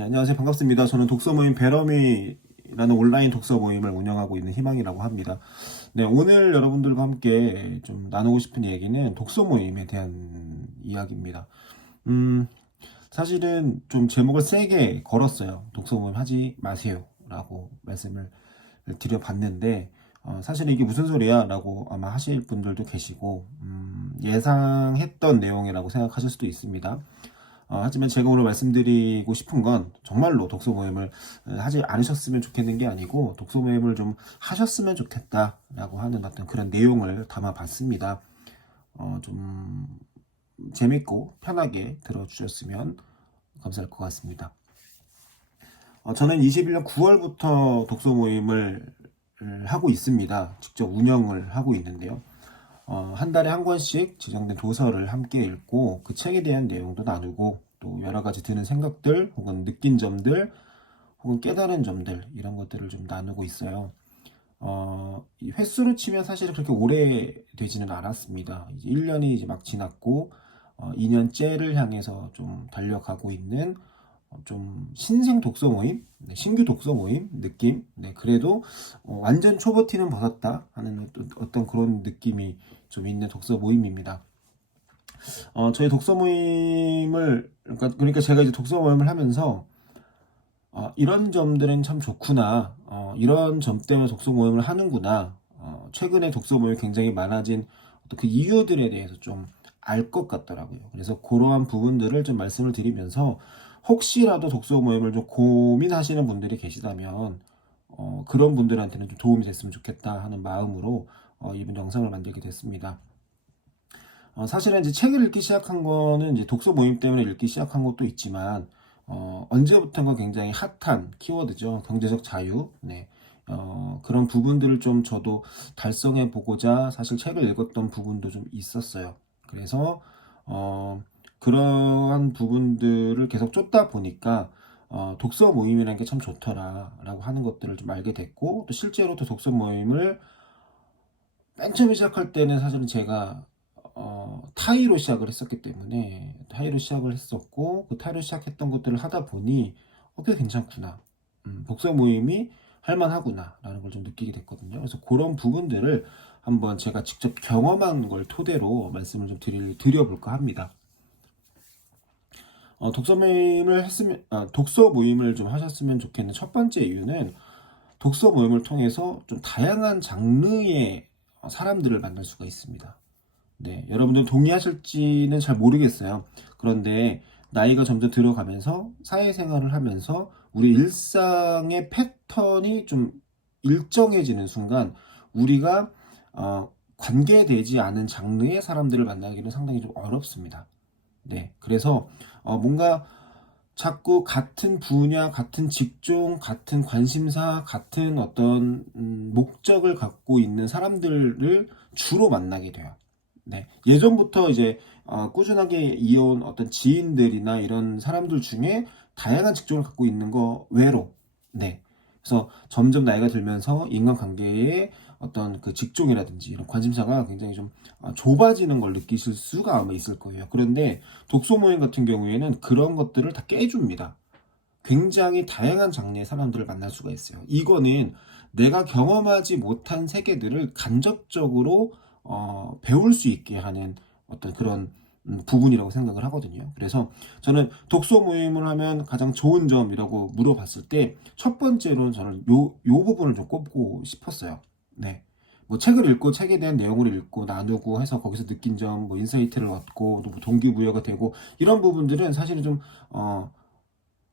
네, 안녕하세요. 반갑습니다. 저는 독서 모임 베러미라는 온라인 독서 모임을 운영하고 있는 희망이라고 합니다. 네, 오늘 여러분들과 함께 좀 나누고 싶은 얘기는 독서 모임에 대한 이야기입니다. 음, 사실은 좀 제목을 세게 걸었어요. 독서 모임 하지 마세요. 라고 말씀을 드려봤는데, 사실 이게 무슨 소리야? 라고 아마 하실 분들도 계시고, 예상했던 내용이라고 생각하실 수도 있습니다. 하지만 제가 오늘 말씀드리고 싶은 건 정말로 독서 모임을 하지 않으셨으면 좋겠는 게 아니고 독서 모임을 좀 하셨으면 좋겠다라고 하는 어떤 그런 내용을 담아봤습니다. 좀 재밌고 편하게 들어주셨으면 감사할 것 같습니다. 저는 21년 9월부터 독서 모임을 하고 있습니다. 직접 운영을 하고 있는데요. 한 달에 한 권씩 지정된 도서를 함께 읽고 그 책에 대한 내용도 나누고 또 여러 가지 드는 생각들 혹은 느낀 점들 혹은 깨달은 점들 이런 것들을 좀 나누고 있어요. 이 횟수로 치면 사실 그렇게 오래 되지는 않았습니다. 이제 1년이 이제 막 지났고 2년째를 향해서 좀 달려가고 있는 좀 신생 독서 모임, 네, 신규 독서 모임 느낌. 네, 그래도 완전 초보티는 벗었다 하는 어떤 그런 느낌이 좀 있는 독서 모임입니다. 저희 독서 모임을 그러니까 제가 이제 독서 모임을 하면서 이런 점들은 참 좋구나. 이런 점 때문에 독서 모임을 하는구나. 최근에 독서 모임이 굉장히 많아진 어떤 그 이유들에 대해서 좀 알 것 같더라고요. 그래서 그러한 부분들을 좀 말씀을 드리면서 혹시라도 독서 모임을 좀 고민하시는 분들이 계시다면 그런 분들한테는 좀 도움이 됐으면 좋겠다 하는 마음으로 이번 영상을 만들게 됐습니다. 사실은 이제 책을 읽기 시작한 거는 이제 독서 모임 때문에 읽기 시작한 것도 있지만 언제부턴가 굉장히 핫한 키워드죠. 경제적 자유. 네. 그런 부분들을 좀 저도 달성해 보고자 사실 책을 읽었던 부분도 좀 있었어요. 그래서 그러한 부분들을 계속 쫓다 보니까 독서 모임이라는 게 참 좋더라라고 하는 것들을 좀 알게 됐고 또 실제로 또 독서 모임을 맨 처음에 시작할 때는 사실은 제가 타이로 시작을 했었기 때문에 타이로 시작을 했었고 그 타이로 시작했던 것들을 하다 보니 꽤 괜찮구나. 독서 모임이 할만하구나 라는 걸 좀 느끼게 됐거든요. 그래서 그런 부분들을 한번 제가 직접 경험한 걸 토대로 말씀을 좀 드려볼까 합니다. 독서 모임을 좀 하셨으면 좋겠는 첫 번째 이유는 독서 모임을 통해서 좀 다양한 장르의 사람들을 만날 수가 있습니다. 네, 여러분들 동의하실지는 잘 모르겠어요. 그런데 나이가 점점 들어가면서 사회생활을 하면서 우리 일상의 패턴이 좀 일정해지는 순간 우리가 관계되지 않은 장르의 사람들을 만나기는 상당히 좀 어렵습니다. 네, 그래서 뭔가 자꾸 같은 분야, 같은 직종, 같은 관심사, 같은 어떤 목적을 갖고 있는 사람들을 주로 만나게 돼요. 네, 예전부터 이제 꾸준하게 이어온 어떤 지인들이나 이런 사람들 중에 다양한 직종을 갖고 있는 거 외로, 네, 그래서 점점 나이가 들면서 인간관계에 어떤 그 직종이라든지 이런 관심사가 굉장히 좀 좁아지는 걸 느끼실 수가 아마 있을 거예요. 그런데 독서 모임 같은 경우에는 그런 것들을 다 깨줍니다. 굉장히 다양한 장르의 사람들을 만날 수가 있어요. 이거는 내가 경험하지 못한 세계들을 간접적으로 배울 수 있게 하는 어떤 그런 부분이라고 생각을 하거든요. 그래서 저는 독서 모임을 하면 가장 좋은 점이라고 물어봤을 때 첫 번째로는 저는 요 부분을 좀 꼽고 싶었어요. 네. 뭐 책을 읽고 책에 대한 내용을 읽고 나누고 해서 거기서 느낀 점, 뭐 인사이트를 얻고 또 뭐 동기부여가 되고 이런 부분들은 사실은 좀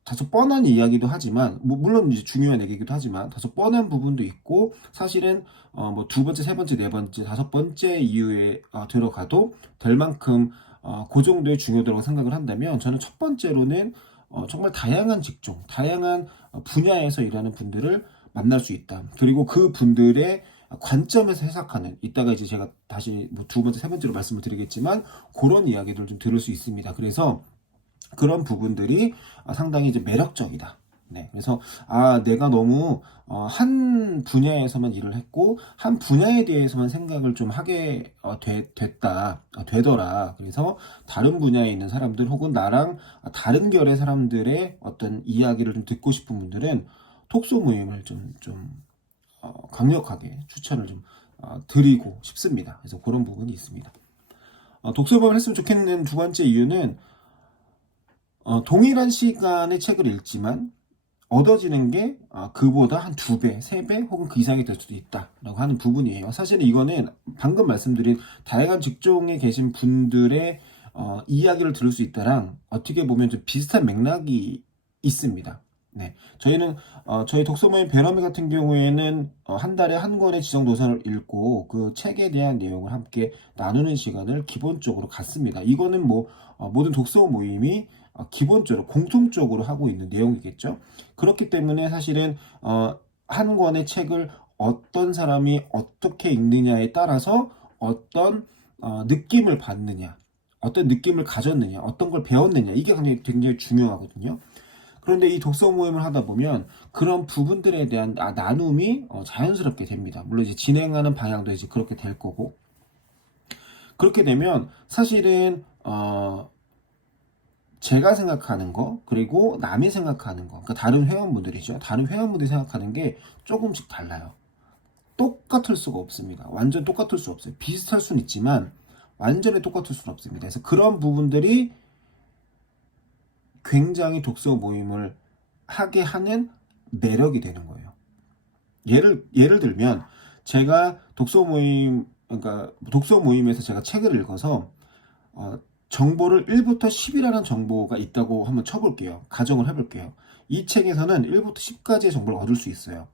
다소 뻔한 이야기도 하지만 뭐 물론 이제 중요한 얘기이기도 하지만 다소 뻔한 부분도 있고 사실은 뭐 두 번째, 세 번째, 네 번째, 다섯 번째 이유에 들어가도 될 만큼 그 정도의 중요도라고 생각을 한다면 저는 첫 번째로는 정말 다양한 직종, 다양한 분야에서 일하는 분들을 만날 수 있다. 그리고 그 분들의 관점에서 해석하는 이따가 이제 제가 다시 뭐 두 번째, 세 번째로 말씀을 드리겠지만 그런 이야기들을 좀 들을 수 있습니다. 그래서 그런 부분들이 상당히 이제 매력적이다. 네, 그래서 내가 너무 한 분야에서만 일을 했고 한 분야에 대해서만 생각을 좀 하게 되더라. 그래서 다른 분야에 있는 사람들 혹은 나랑 다른 결의 사람들의 어떤 이야기를 좀 듣고 싶은 분들은 독서 모임을 좀 강력하게 추천을 좀 드리고 싶습니다. 그래서 그런 부분이 있습니다. 독서 모임을 했으면 좋겠는 두 번째 이유는 동일한 시간에 책을 읽지만 얻어지는 게 그보다 한 2배, 3배 혹은 그 이상이 될 수도 있다라고 하는 부분이에요. 사실은 이거는 방금 말씀드린 다양한 직종에 계신 분들의 이야기를 들을 수 있다랑 어떻게 보면 좀 비슷한 맥락이 있습니다. 네, 저희는 저희 독서 모임 베러미 같은 경우에는 한 달에 한 권의 지정 도서를 읽고 그 책에 대한 내용을 함께 나누는 시간을 기본적으로 갖습니다. 이거는 뭐 모든 독서 모임이 기본적으로 공통적으로 하고 있는 내용이겠죠. 그렇기 때문에 사실은 한 권의 책을 어떤 사람이 어떻게 읽느냐에 따라서 어떤 느낌을 받느냐, 어떤 느낌을 가졌느냐, 어떤 걸 배웠느냐, 이게 굉장히 중요하거든요. 그런데 이 독서 모임을 하다 보면 그런 부분들에 대한 나눔이 자연스럽게 됩니다. 물론 이제 진행하는 방향도 이제 그렇게 될 거고, 그렇게 되면 사실은 제가 생각하는 거 그리고 남이 생각하는 거, 그러니까 다른 회원분들이죠. 다른 회원분들이 생각하는 게 조금씩 달라요. 똑같을 수가 없습니다. 완전 똑같을 수 없어요. 비슷할 수는 있지만 완전히 똑같을 수는 없습니다. 그래서 그런 부분들이 굉장히 독서 모임을 하게 하는 매력이 되는 거예요. 예를 들면 제가 그러니까 독서 모임에서 제가 책을 읽어서 정보를 1부터 10이라는 정보가 있다고 한번 쳐볼게요. 가정을 해볼게요. 이 책에서는 1부터 10까지의 정보를 얻을 수 있어요.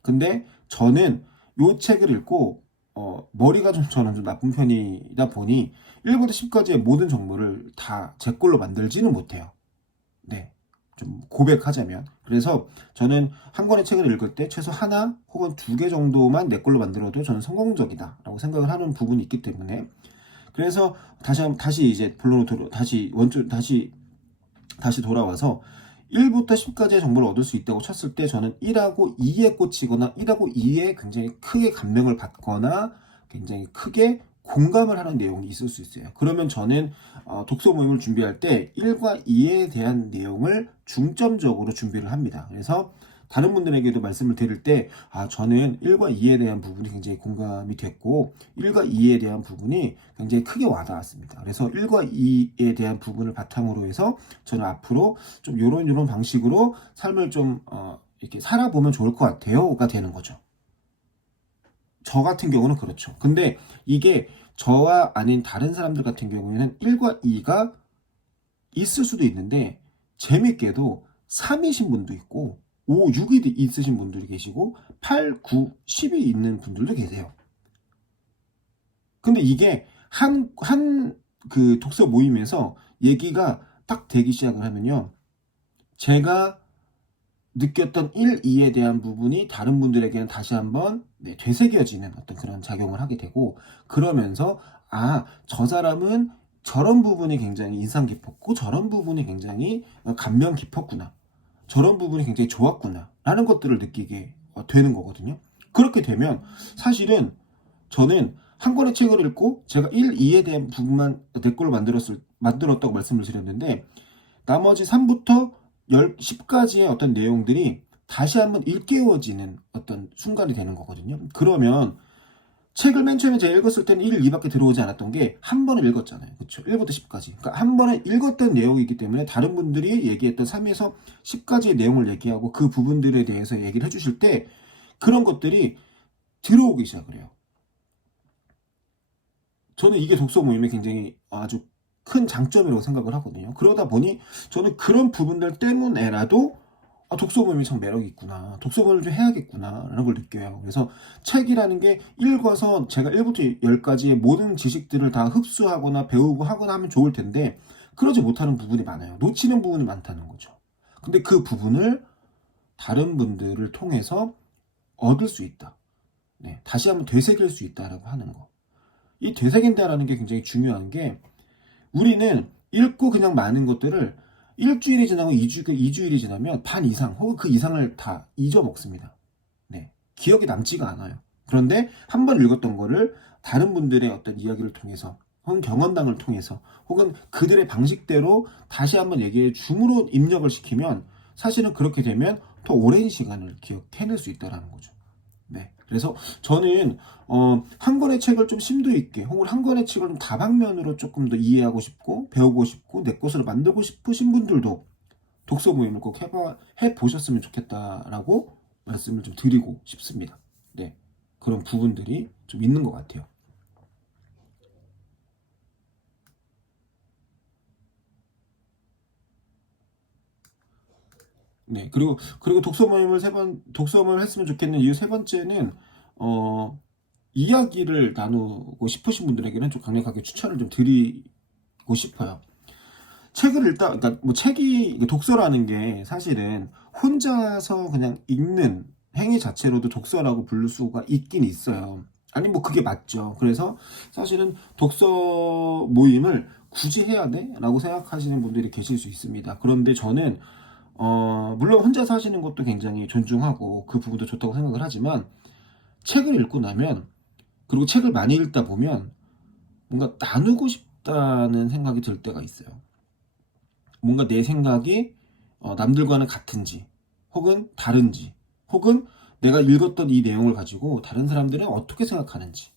근데 저는 이 책을 읽고 머리가 저는 좀 나쁜 편이다 보니 1부터 10까지의 모든 정보를 다 제 걸로 만들지는 못해요. 네, 좀 고백하자면. 그래서 저는 한 권의 책을 읽을 때 최소 하나 혹은 2개 정도만 내 걸로 만들어도 저는 성공적이다 라고 생각을 하는 부분이 있기 때문에, 그래서 다시 이제 본론으로 다시 돌아와서 1부터 10까지의 정보를 얻을 수 있다고 쳤을 때 저는 1하고 2에 꽂히거나 1하고 2에 굉장히 크게 감명을 받거나 굉장히 크게 공감을 하는 내용이 있을 수 있어요. 그러면 저는 독서 모임을 준비할 때 1과 2에 대한 내용을 중점적으로 준비를 합니다. 그래서 다른 분들에게도 말씀을 드릴 때 저는 1과 2에 대한 부분이 굉장히 공감이 됐고 1과 2에 대한 부분이 굉장히 크게 와닿았습니다. 그래서 1과 2에 대한 부분을 바탕으로 해서 저는 앞으로 좀 요런 방식으로 삶을 좀 이렇게 살아보면 좋을 것 같아요가 되는 거죠. 저 같은 경우는 그렇죠. 근데 이게 저와 아닌 다른 사람들 같은 경우에는 1과 2가 있을 수도 있는데 재밌게도 3이신 분도 있고 5, 6이 있으신 분들이 계시고 8, 9, 10이 있는 분들도 계세요. 근데 이게 그 독서 모임에서 얘기가 딱 되기 시작을 하면요. 제가 느꼈던 1, 2에 대한 부분이 다른 분들에게는 다시 한번 되새겨지는 어떤 그런 작용을 하게 되고, 그러면서 저 사람은 저런 부분이 굉장히 인상 깊었고 저런 부분이 굉장히 감명 깊었구나, 저런 부분이 굉장히 좋았구나 라는 것들을 느끼게 되는 거거든요. 그렇게 되면 사실은 저는 한 권의 책을 읽고 제가 1, 2에 대한 부분만 내 걸로 만들었다고 말씀을 드렸는데 나머지 3부터 10까지의 어떤 내용들이 다시 한번 일깨워지는 어떤 순간이 되는 거거든요. 그러면 책을 맨 처음에 제가 읽었을 때는 1, 2밖에 들어오지 않았던 게 한 번을 읽었잖아요. 그렇죠? 1부터 10까지. 그러니까 한 번에 읽었던 내용이기 때문에 다른 분들이 얘기했던 3에서 10까지의 내용을 얘기하고 그 부분들에 대해서 얘기를 해주실 때 그런 것들이 들어오기 시작을 해요. 저는 이게 독서 모임의 굉장히 아주 큰 장점이라고 생각을 하거든요. 그러다 보니 저는 그런 부분들 때문에라도 독서 모임이 참 매력이 있구나, 독서 모임을 좀 해야겠구나 라는 걸 느껴요. 그래서 책이라는 게 읽어서 제가 1부터 10까지의 모든 지식들을 다 흡수하거나 배우고 하거나 하면 좋을 텐데 그러지 못하는 부분이 많아요. 놓치는 부분이 많다는 거죠. 근데 그 부분을 다른 분들을 통해서 얻을 수 있다, 다시 한번 되새길 수 있다라고 하는 거. 이 되새긴다라는 게 굉장히 중요한 게, 우리는 읽고 그냥 많은 것들을 일주일이 지나고 2주일이 지나면 반 이상 혹은 그 이상을 다 잊어먹습니다. 네. 기억이 남지가 않아요. 그런데 한 번 읽었던 거를 다른 분들의 어떤 이야기를 통해서 혹은 경험담을 통해서 혹은 그들의 방식대로 다시 한번 얘기해 줌으로 입력을 시키면 사실은 그렇게 되면 더 오랜 시간을 기억해낼 수 있다는 거죠. 네. 그래서 저는 한 권의 책을 좀 심도 있게 혹은 한 권의 책을 좀 다방면으로 조금 더 이해하고 싶고 배우고 싶고 내 것으로 만들고 싶으신 분들도 독서 모임을 꼭 해보셨으면 좋겠다라고 말씀을 좀 드리고 싶습니다. 네. 그런 부분들이 좀 있는 것 같아요. 네. 그리고 독서 모임을 했으면 좋겠는 이유 세 번째는, 어, 이야기를 나누고 싶으신 분들에게는 좀 강력하게 추천을 좀 드리고 싶어요. 책을 그러니까 뭐 독서라는 게 사실은 혼자서 그냥 읽는 행위 자체로도 독서라고 부를 수가 있긴 있어요. 아니, 뭐 그게 맞죠. 그래서 사실은 독서 모임을 굳이 해야 돼? 라고 생각하시는 분들이 계실 수 있습니다. 그런데 저는, 물론 혼자서 하시는 것도 굉장히 존중하고 그 부분도 좋다고 생각을 하지만 책을 읽고 나면, 그리고 책을 많이 읽다 보면 뭔가 나누고 싶다는 생각이 들 때가 있어요. 뭔가 내 생각이 남들과는 같은지 혹은 다른지 혹은 내가 읽었던 이 내용을 가지고 다른 사람들은 어떻게 생각하는지,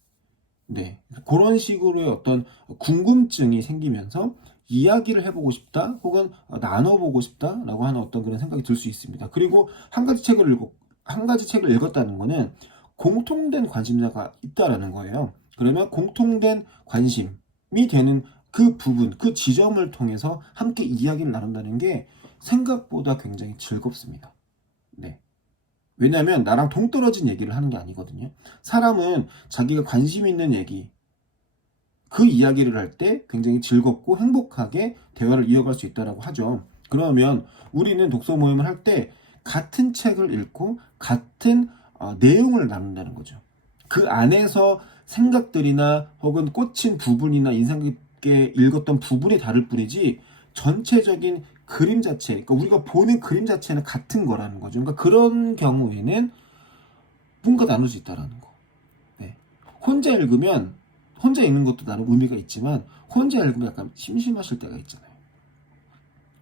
네, 그런 식으로의 어떤 궁금증이 생기면서 이야기를 해보고 싶다 혹은 나눠보고 싶다라고 하는 어떤 그런 생각이 들 수 있습니다. 그리고 한 가지 책을 읽었다는 거는 공통된 관심사가 있다라는 거예요. 그러면 공통된 관심이 되는 그 부분, 그 지점을 통해서 함께 이야기를 나눈다는 게 생각보다 굉장히 즐겁습니다. 네. 왜냐하면 나랑 동떨어진 얘기를 하는 게 아니거든요. 사람은 자기가 관심 있는 얘기, 그 이야기를 할 때 굉장히 즐겁고 행복하게 대화를 이어갈 수 있다고 하죠. 그러면 우리는 독서 모임을 할 때 같은 책을 읽고 같은 내용을 나눈다는 거죠. 그 안에서 생각들이나 혹은 꽂힌 부분이나 인상 깊게 읽었던 부분이 다를 뿐이지 전체적인 그림 자체, 그러니까 우리가 보는 그림 자체는 같은 거라는 거죠. 그러니까 그런 경우에는 뭔가 나눌 수 있다라는 거. 네. 혼자 읽으면 혼자 읽는 것도 나름 의미가 있지만 혼자 읽으면 약간 심심하실 때가 있잖아요.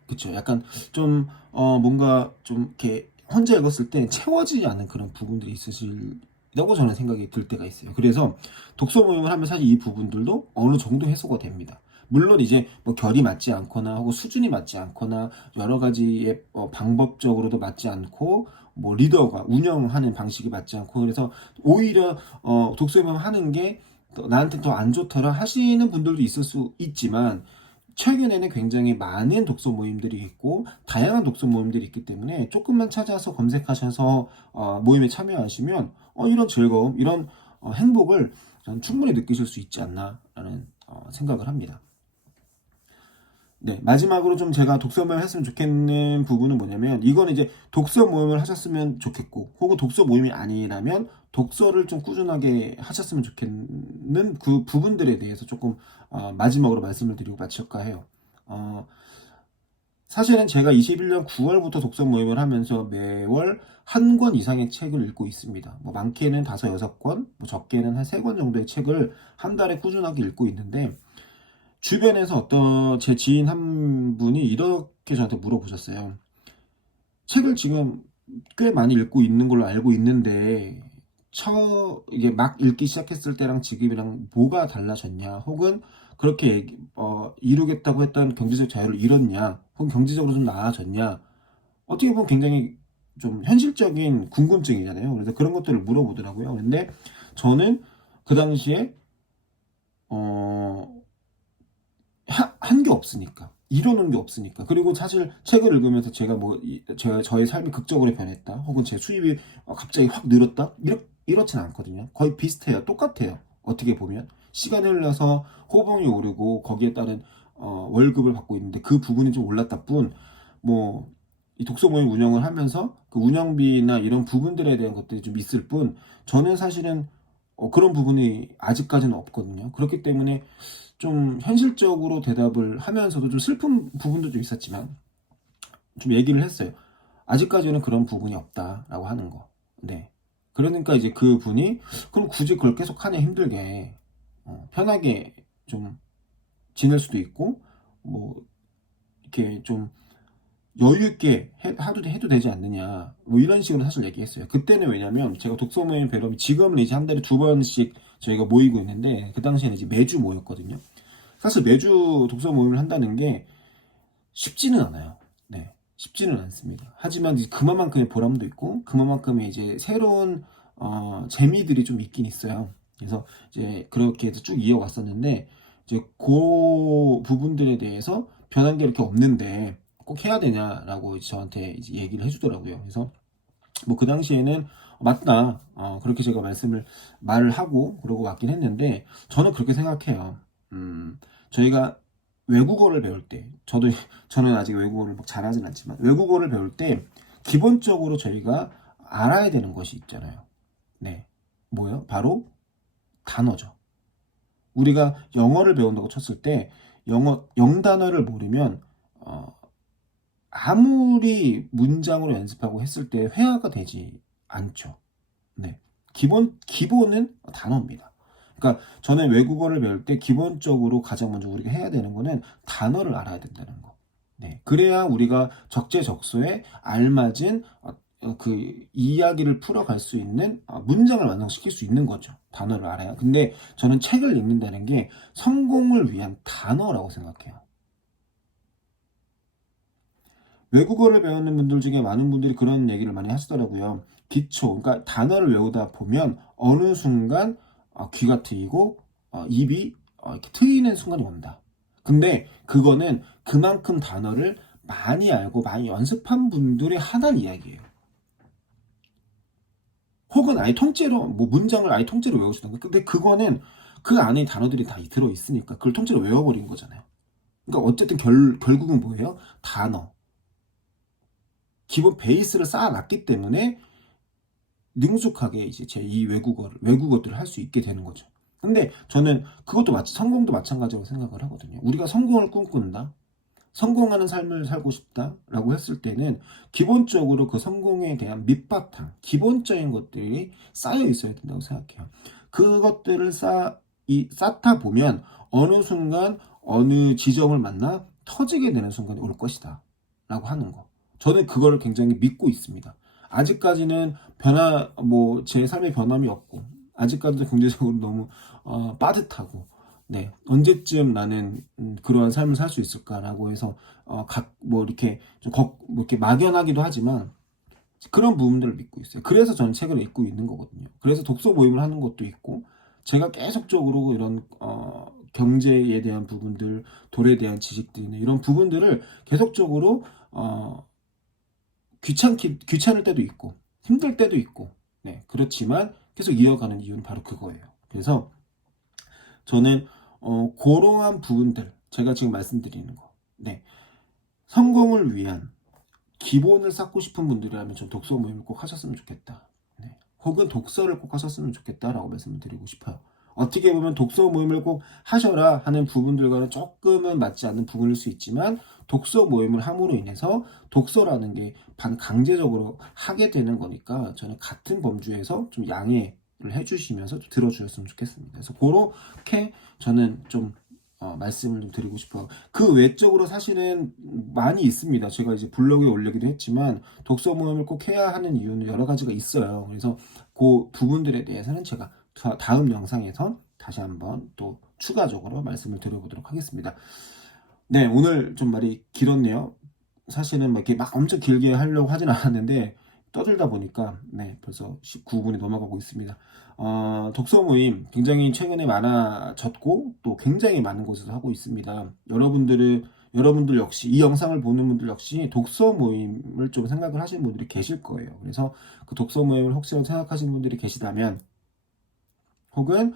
그쵸? 약간 좀 뭔가 좀 이렇게 혼자 읽었을 때 채워지지 않은 그런 부분들이 있으시다고 저는 생각이 들 때가 있어요. 그래서 독서 모임을 하면 사실 이 부분들도 어느 정도 해소가 됩니다. 물론 이제 뭐 결이 맞지 않거나 혹은 수준이 맞지 않거나 여러 가지의 방법적으로도 맞지 않고 뭐 리더가 운영하는 방식이 맞지 않고 그래서 오히려 독서 모임 하는 게 나한테 더 안 좋더라 하시는 분들도 있을 수 있지만 최근에는 굉장히 많은 독서 모임들이 있고 다양한 독서 모임들이 있기 때문에 조금만 찾아서 검색하셔서 모임에 참여하시면 이런 즐거움, 이런 행복을 저는 충분히 느끼실 수 있지 않나라는 생각을 합니다. 네, 마지막으로 좀 제가 독서 모임 했으면 좋겠는 부분은 뭐냐면, 이건 이제 독서 모임을 하셨으면 좋겠고, 혹은 독서 모임이 아니라면 독서를 좀 꾸준하게 하셨으면 좋겠는 그 부분들에 대해서 조금 마지막으로 말씀을 드리고 마칠까 해요. 어, 사실은 제가 21년 9월부터 독서 모임을 하면서 매월 한 권 이상의 책을 읽고 있습니다. 뭐 많게는 5, 6권, 뭐 적게는 한 3권 정도의 책을 한 달에 꾸준하게 읽고 있는데, 주변에서 어떤 제 지인 한 분이 이렇게 저한테 물어보셨어요. 책을 지금 꽤 많이 읽고 있는 걸로 알고 있는데, 이게 막 읽기 시작했을 때랑 지금이랑 뭐가 달라졌냐, 혹은 그렇게 이루겠다고 했던 경제적 자유를 잃었냐, 혹은 경제적으로 좀 나아졌냐, 어떻게 보면 굉장히 좀 현실적인 궁금증이잖아요. 그래서 그런 것들을 물어보더라고요. 근데 저는 그 당시에, 어, 한 게 없으니까. 이뤄놓은 게 없으니까. 그리고 사실 책을 읽으면서 제가 저의 삶이 극적으로 변했다. 혹은 제 수입이 갑자기 확 늘었다. 이렇진 않거든요. 거의 비슷해요. 똑같아요. 어떻게 보면. 시간이 흘러서 호봉이 오르고 거기에 따른 월급을 받고 있는데 그 부분이 좀 올랐다 뿐, 뭐, 이 독서 모임 운영을 하면서 그 운영비나 이런 부분들에 대한 것들이 좀 있을 뿐, 저는 사실은 그런 부분이 아직까지는 없거든요. 그렇기 때문에 좀 현실적으로 대답을 하면서도 좀 슬픈 부분도 좀 있었지만 좀 얘기를 했어요. 아직까지는 그런 부분이 없다라고 하는 거. 네. 그러니까 이제 그 분이 그럼 굳이 그걸 계속 하냐 힘들게 편하게 좀 지낼 수도 있고 뭐 이렇게 좀 여유 있게 해도 되지 않느냐 뭐 이런 식으로 사실 얘기했어요. 그때는 왜냐면 제가 독서 모임 배럼이 지금은 이제 한 달에 2번씩 저희가 모이고 있는데 그 당시에는 이제 매주 모였거든요. 사실 매주 독서 모임을 한다는 게 쉽지는 않아요. 네, 쉽지는 않습니다. 하지만 이제 그만큼의 보람도 있고 그만큼의 이제 새로운 재미들이 좀 있긴 있어요. 그래서 이제 그렇게 해서 쭉 이어왔었는데 이제 그 부분들에 대해서 변한 게 이렇게 없는데 꼭 해야 되냐라고 저한테 이제 얘기를 해주더라고요. 그래서 뭐 그 당시에는 맞다 그렇게 제가 말을 하고 그러고 왔긴 했는데 저는 그렇게 생각해요. 저희가 외국어를 배울 때 저는 아직 외국어를 막 잘하진 않지만 외국어를 배울 때 기본적으로 저희가 알아야 되는 것이 있잖아요. 네, 뭐요? 바로 단어죠. 우리가 영어를 배운다고 쳤을 때 영단어를 모르면 아무리 문장으로 연습하고 했을 때 회화가 되지 않죠. 네. 기본은 단어입니다. 그러니까 저는 외국어를 배울 때 기본적으로 가장 먼저 우리가 해야 되는 거는 단어를 알아야 된다는 거. 네. 그래야 우리가 적재적소에 알맞은 그 이야기를 풀어갈 수 있는 문장을 완성시킬 수 있는 거죠. 단어를 알아야. 근데 저는 책을 읽는다는 게 성공을 위한 단어라고 생각해요. 외국어를 배우는 분들 중에 많은 분들이 그런 얘기를 많이 하시더라고요. 기초, 그러니까 단어를 외우다 보면 어느 순간 귀가 트이고 입이 이렇게 트이는 순간이 온다. 근데 그거는 그만큼 단어를 많이 알고 많이 연습한 분들이 하는 이야기예요. 혹은 아예 통째로 뭐 문장을 아예 통째로 외우시던가. 근데 그거는 그 안에 단어들이 다 들어 있으니까 그걸 통째로 외워버린 거잖아요. 그러니까 어쨌든 결국은 뭐예요? 단어. 기본 베이스를 쌓아놨기 때문에 능숙하게 이제 제 이 외국어들을 할 수 있게 되는 거죠. 근데 저는 그것도 성공도 마찬가지라고 생각을 하거든요. 우리가 성공을 꿈꾼다, 성공하는 삶을 살고 싶다라고 했을 때는 기본적으로 그 성공에 대한 밑바탕, 기본적인 것들이 쌓여 있어야 된다고 생각해요. 그것들을 쌓다 보면 어느 순간 어느 지점을 만나 터지게 되는 순간이 올 것이다 라고 하는 거. 저는 그거를 굉장히 믿고 있습니다. 아직까지는 제 삶의 변함이 없고, 아직까지도 경제적으로 너무, 빠듯하고, 네. 언제쯤 나는, 그러한 삶을 살 수 있을까라고 해서, 이렇게, 이렇게 막연하기도 하지만, 그런 부분들을 믿고 있어요. 그래서 저는 책을 읽고 있는 거거든요. 그래서 독서 모임을 하는 것도 있고, 제가 계속적으로 이런, 경제에 대한 부분들, 돌에 대한 지식들이나 이런 부분들을 계속적으로, 귀찮을 때도 있고 힘들 때도 있고 네 그렇지만 계속 이어가는 이유는 바로 그거예요. 그래서 저는 그러한 부분들 제가 지금 말씀드리는 거 네 성공을 위한 기본을 쌓고 싶은 분들이라면 전 독서 모임을 꼭 하셨으면 좋겠다. 네. 혹은 독서를 꼭 하셨으면 좋겠다라고 말씀을 드리고 싶어요. 어떻게 보면 독서 모임을 꼭 하셔라 하는 부분들과는 조금은 맞지 않는 부분일 수 있지만 독서 모임을 함으로 인해서 독서라는 게 반강제적으로 하게 되는 거니까 저는 같은 범주에서 좀 양해를 해주시면서 좀 들어주셨으면 좋겠습니다. 그래서 그렇게 저는 좀 말씀을 좀 드리고 싶어요. 그 외적으로 사실은 많이 있습니다. 제가 이제 블로그에 올리기도 했지만 독서 모임을 꼭 해야 하는 이유는 여러 가지가 있어요. 그래서 그 부분들에 대해서는 제가 다음 영상에서 다시 한번 또 추가적으로 말씀을 드려보도록 하겠습니다. 네, 오늘 좀 말이 길었네요. 사실은 막 이렇게 막 엄청 길게 하려고 하진 않았는데 떠들다 보니까 네, 벌써 19분이 넘어가고 있습니다. 독서 모임 굉장히 최근에 많아졌고 또 굉장히 많은 곳에서 하고 있습니다. 여러분들 역시 이 영상을 보는 분들 역시 독서 모임을 좀 생각을 하시는 분들이 계실 거예요. 그래서 그 독서 모임을 혹시라도 생각하시는 분들이 계시다면 혹은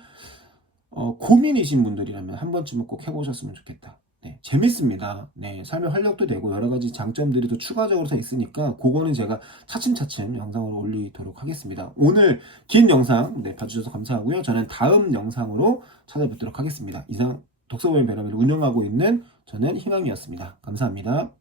고민이신 분들이라면 한 번쯤은 꼭 해보셨으면 좋겠다. 네, 재밌습니다. 네, 삶의 활력도 되고 여러 가지 장점들이 또 추가적으로 더 있으니까 그거는 제가 차츰차츰 영상으로 올리도록 하겠습니다. 오늘 긴 영상 봐주셔서 감사하고요. 저는 다음 영상으로 찾아뵙도록 하겠습니다. 이상 독서모임 베러미를 운영하고 있는 저는 희망이었습니다. 감사합니다.